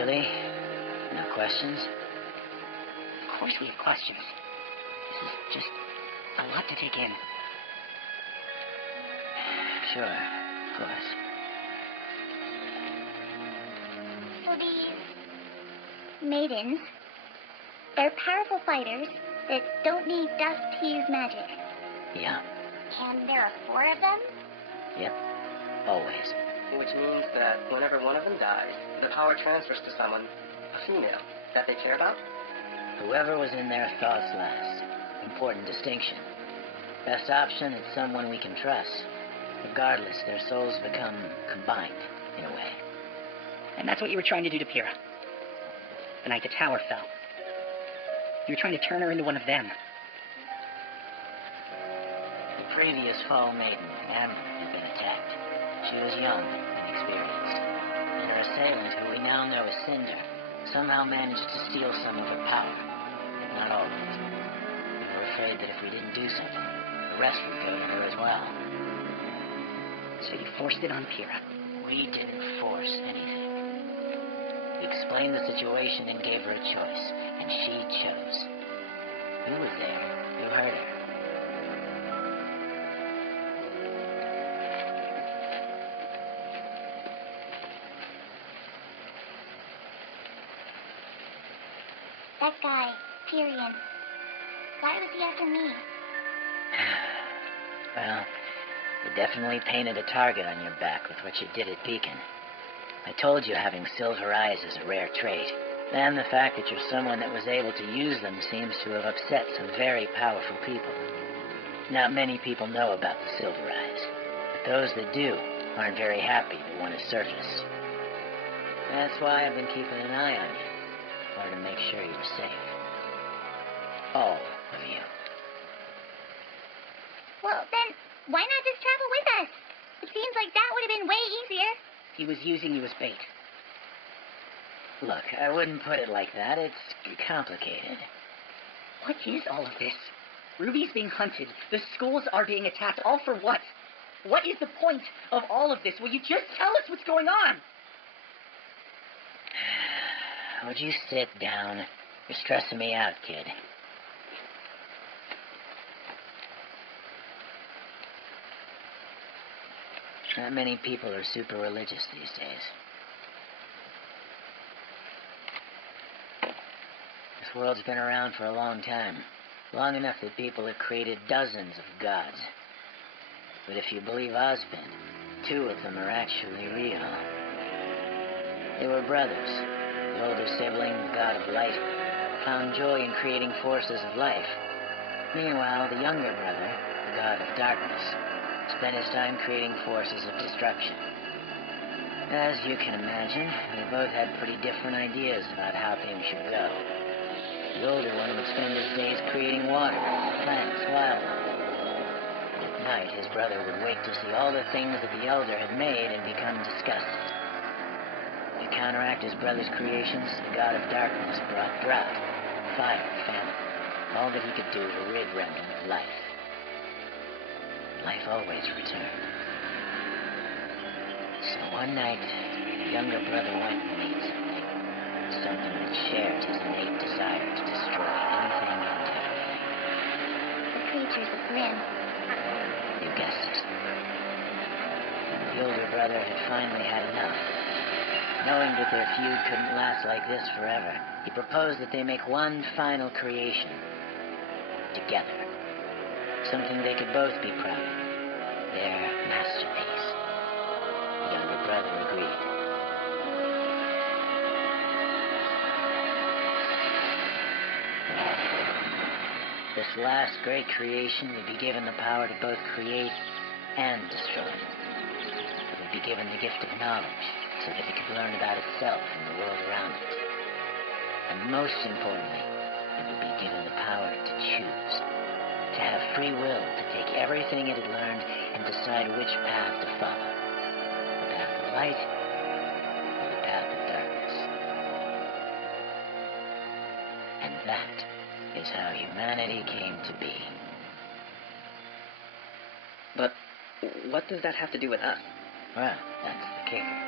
Really? No questions? Of course we have questions. This is just a lot to take in. Sure, of course. So these maidens, they're powerful fighters that don't need dust to use magic. Yeah. And there are 4 of them? Yep. Always. Which means that whenever one of them dies, the power transfers to someone, a female, that they care about? Whoever was in their thoughts last. Important distinction. Best option is someone we can trust. Regardless, their souls become combined, in a way. And that's what you were trying to do to Pyrrha. The night the tower fell. You were trying to turn her into one of them. The previous Fall Maiden, Amber, had been attacked. She was young and experienced. And her assailant, who we now know as Cinder, somehow managed to steal some of her power. Not all of it. We were afraid that if we didn't do something, the rest would go to her as well. So you forced it on Pyrrha. We didn't force anything. We explained the situation and gave her a choice, and she chose. You were there. You heard her. That guy, Tyrion. Why was he after me? Well, you definitely painted a target on your back with what you did at Beacon. I told you having silver eyes is a rare trait. And the fact that you're someone that was able to use them seems to have upset some very powerful people. Not many people know about the silver eyes, but those that do aren't very happy to want to surface. That's why I've been keeping an eye on you, in order to make sure you're safe. All of you. Well, then, why not just travel with us? It seems like that would have been way easier. He was using you as bait. Look, I wouldn't put it like that. It's complicated. What is all of this? Ruby's being hunted. The schools are being attacked. All for what? What is the point of all of this? Will you just tell us what's going on? Would you sit down? You're stressing me out, kid. Not many people are super religious these days. This world's been around for a long time. Long enough that people have created dozens of gods. But if you believe Ozpin, 2 of them are actually real. They were brothers. The older sibling, the god of light, found joy in creating forces of life. Meanwhile, the younger brother, the god of darkness, spent his time creating forces of destruction. As you can imagine, they both had pretty different ideas about how things should go. The older one would spend his days creating water, plants, wildlife. At night, his brother would wake to see all the things that the elder had made and become disgusted. To counteract his brother's creations, the god of darkness brought drought, fire, famine, all that he could do to rid Remnant of life. Life always returned. So one night, the younger brother went and made something. Something that shared his innate desire to destroy anything and everything. The creatures of Grimm. You guessed it. The older brother had finally had enough. Knowing that their feud couldn't last like this forever, he proposed that they make one final creation. Together. Something they could both be proud of. Their masterpiece. The younger brother agreed. This last great creation would be given the power to both create and destroy. It would be given the gift of knowledge, so that it could learn about itself and the world around it. And most importantly, it would be given the power to choose. To have free will to take everything it had learned and decide which path to follow. The path of light or the path of darkness. And that is how humanity came to be. But what does that have to do with us? Well, that's the kicker.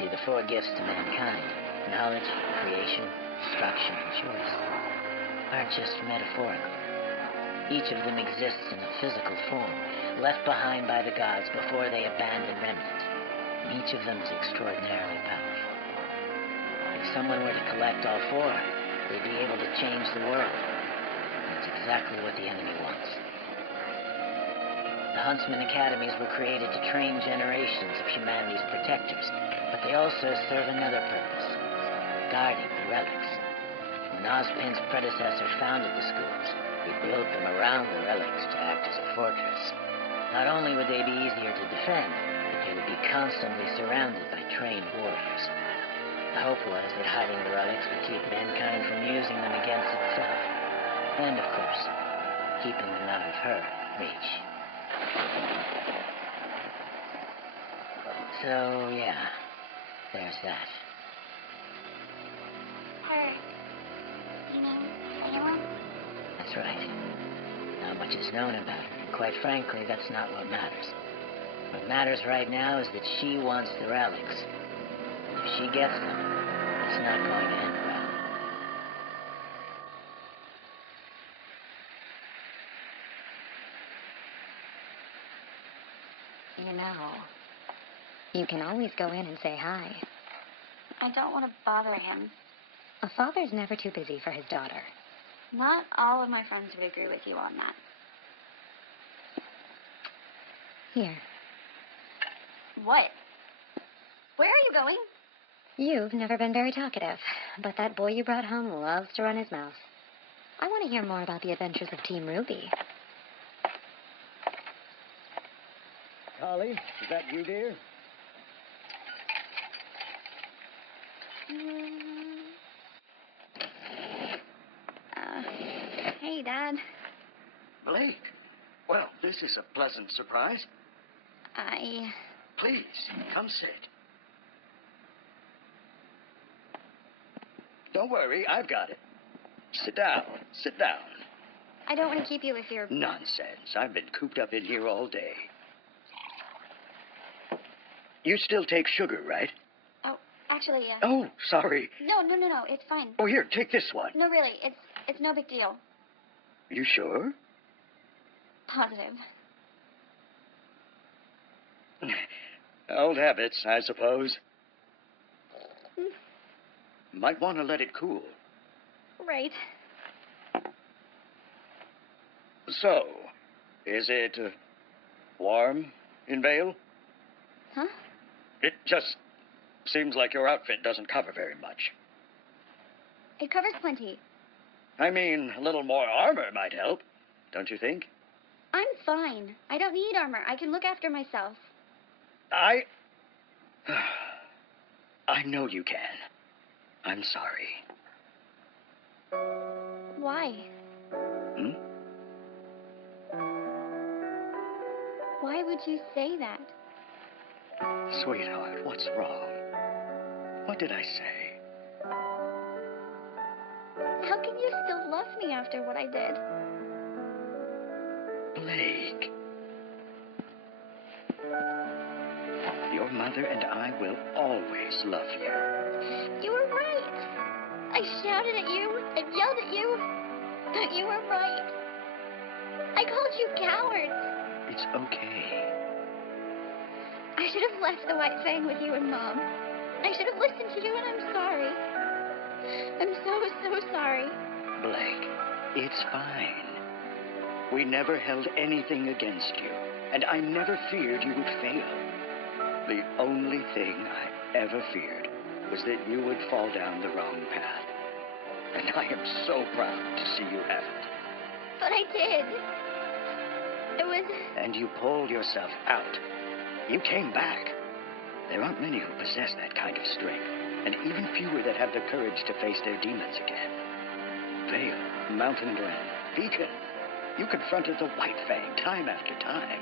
See, the 4 gifts to mankind, Knowledge, creation, destruction, and choice aren't just metaphorical. Each of them exists in a physical form, left behind by the gods before they abandon Remnant. And each of them is extraordinarily powerful. If someone were to collect all four, they'd be able to change the world. That's exactly what the enemy wants. The Huntsman Academies were created to train generations of humanity's protectors, but they also serve another purpose, guarding the relics. When Ozpin's predecessor founded the schools, he built them around the relics to act as a fortress. Not only would they be easier to defend, but they would be constantly surrounded by trained warriors. The hope was that hiding the relics would keep mankind from using them against itself. And, of course, keeping them out of her reach. So, yeah, there's that. Her. You mean Salem? That's right. Not much is known about her, and quite frankly, that's not what matters. What matters right now is that she wants the relics. And if she gets them, it's not going to end well. You know, you can always go in and say hi. I don't want to bother him. A father's never too busy for his daughter. Not all of my friends would agree with you on that. Here, What? Where are you going? you've never been very talkative, but that boy you brought home loves to run his mouth. I want to hear more about the adventures of Team RWBY. Holly, is that you, dear? Hey, Dad. Blake. Well, this is a pleasant surprise. Please, come sit. Don't worry, I've got it. Sit down. Sit down. I don't want to keep you if you're... Nonsense. I've been cooped up in here all day. You still take sugar, right? Oh, actually, Oh, sorry. No, it's fine. Oh, here, take this one. No, really, it's no big deal. You sure? Positive. Old habits, I suppose. Might want to let it cool. Right. So, is it warm in Vale? Huh? It just seems like your outfit doesn't cover very much. It covers plenty. I mean, a little more armor might help, don't you think? I'm fine. I don't need armor. I can look after myself. I know you can. I'm sorry. Why? Hmm? Why would you say that? Sweetheart, what's wrong? What did I say? How can you still love me after what I did? Blake. Your mother and I will always love you. You were right. I shouted at you and yelled at you, but you were right. I called you cowards. It's okay. I should have left the White Fang with you and Mom. I should have listened to you, and I'm sorry. I'm so sorry. Blake, it's fine. We never held anything against you, and I never feared you would fail. The only thing I ever feared was that you would fall down the wrong path. And I am so proud to see you haven't. But I did. It was... And you pulled yourself out. You came back. There aren't many who possess that kind of strength, and even fewer that have the courage to face their demons again. Vale, Mountain Glen, Beacon. You confronted the White Fang time after time.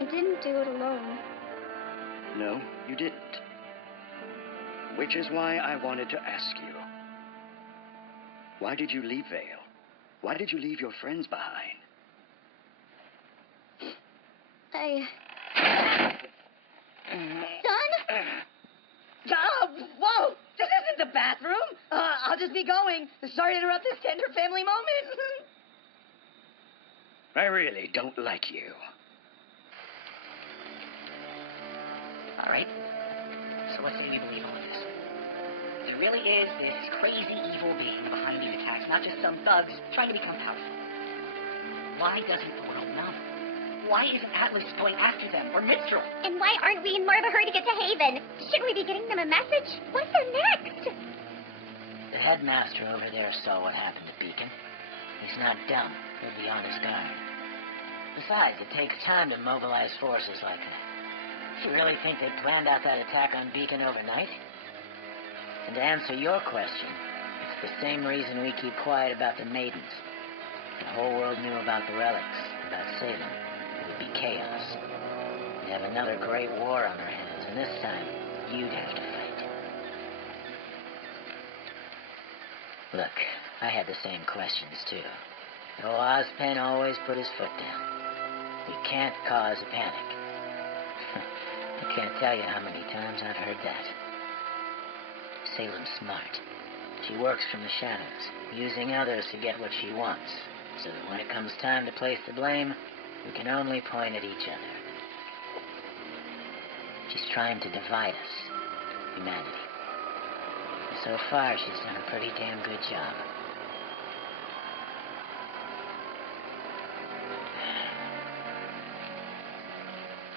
I didn't do it alone. No, you didn't. Which is why I wanted to ask you. Why did you leave Vale? Why did you leave your friends behind? Son? Whoa! This is bathroom. I'll just be going. Sorry to interrupt this tender family moment. I really don't like you. All right. So let's say we believe all of this. There really is this crazy evil being behind these attacks, not just some thugs trying to become powerful. Why doesn't the world know? Why isn't Atlas going after them, or Minstrel? And why aren't we in more of a hurry to get to Haven? Shouldn't we be getting them a message? What's their next? The headmaster over there saw what happened to Beacon. He's not dumb. He'll be on his guard. Besides, it takes time to mobilize forces like that. Do you really think they planned out that attack on Beacon overnight? And to answer your question, it's the same reason we keep quiet about the maidens. If the whole world knew about the relics, about Salem, it would be chaos. We'd have another great war on our hands, and this time, you'd have to fight. Look, I had the same questions, too. Though Ozpen always put his foot down. We can't cause a panic. I can't tell you how many times I've heard that. Salem's smart. She works from the shadows, using others to get what she wants, so that when it comes time to place the blame, we can only point at each other. She's trying to divide us, humanity. And so far, she's done a pretty damn good job.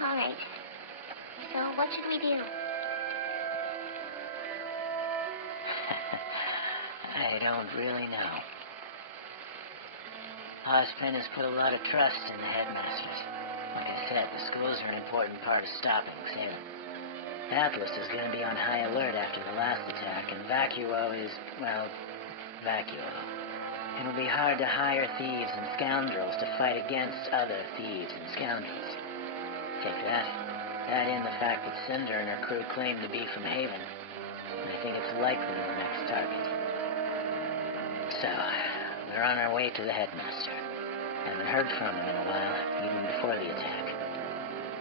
All right. So what should we do? I don't really know. Ozpen has put a lot of trust in the headmasters. Like I said, the schools are an important part of stopping Salem. Atlas is going to be on high alert after the last attack, and Vacuo is, well, Vacuo. It'll be hard to hire thieves and scoundrels to fight against other thieves and scoundrels. Take that. Add in the fact that Cinder and her crew claim to be from Haven, and I think it's likely the next target. So, we're on our way to the headmaster. Haven't heard from him in a while, even before the attack.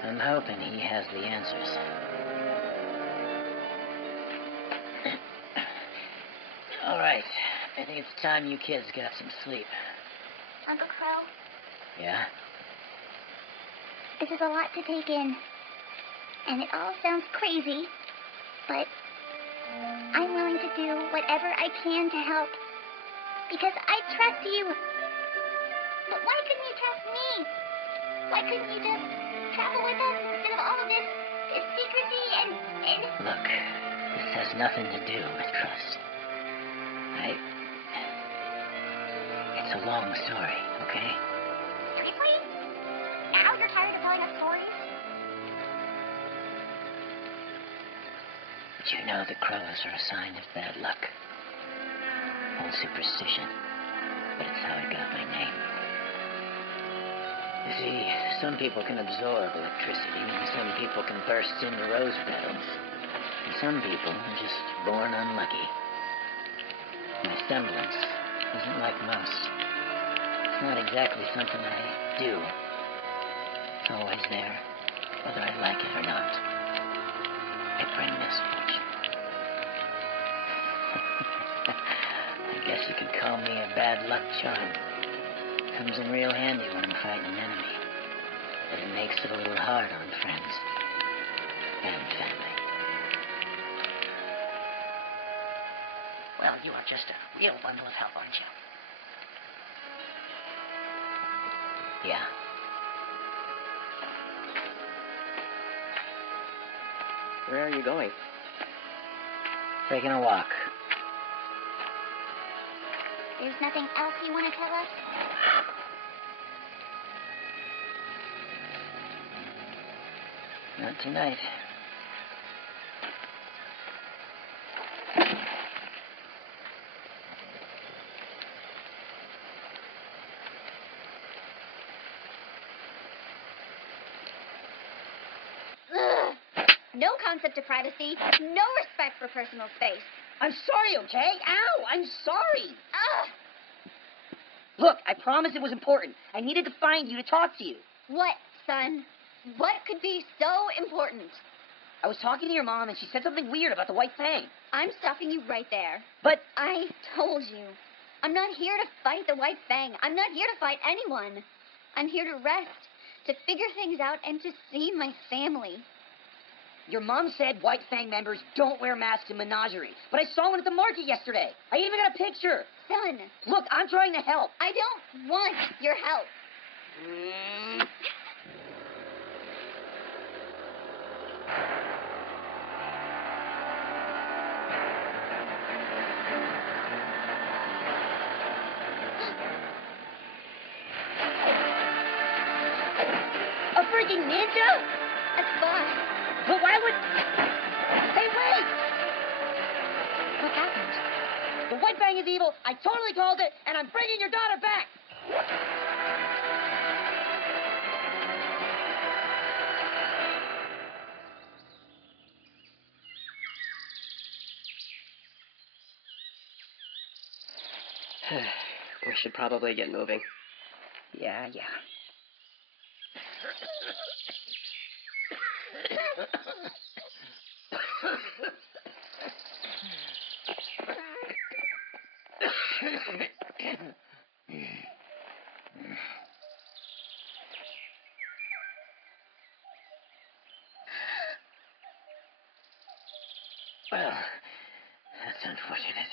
I'm hoping he has the answers. All right. I think it's time you kids got some sleep. Uncle Crow, Yeah? this is a lot to take in. And it all sounds crazy, but I'm willing to do whatever I can to help. Because I trust you. But why couldn't you trust me? Why couldn't you just travel with us instead of all of this secrecy and... Look, this has nothing to do with trust. It's a long story, okay? Seriously? Now you're tired of telling us stories? But you know the crows are a sign of bad luck. Old superstition. But it's how I got my name. You see, some people can absorb electricity, and some people can burst into rose petals. And some people are just born unlucky. My semblance isn't like most. It's not exactly something I do. It's always there, whether I like it or not. I bring misfortune. I guess you could call me a bad luck charm. Comes in real handy when I'm fighting an enemy. But it makes it a little hard on friends and family. Well, you are just a real bundle of help, aren't you? Yeah. Where are you going? Taking a walk. There's nothing else you want to tell us? Not tonight. Ugh. No concept of privacy, no respect for personal space. I'm sorry, okay? Ow! I'm sorry! Ugh! Look, I promised it was important. I needed to find you to talk to you. What, son? What could be so important? I was talking to your mom, and she said something weird about the White Fang. I'm stopping you right there. But I told you. I'm not here to fight the White Fang. I'm not here to fight anyone. I'm here to rest, to figure things out, and to see my family. your mom said White Fang members don't wear masks in menagerie. But I saw one at the market yesterday. I even got a picture. Son. Look, I'm trying to help. I don't want your help. A freaking ninja? That's fine. But why would... Hey, wait! What happened? The White Fang is evil. I totally called it, and I'm bringing your daughter back. We should probably get moving. Yeah. Well, that's unfortunate.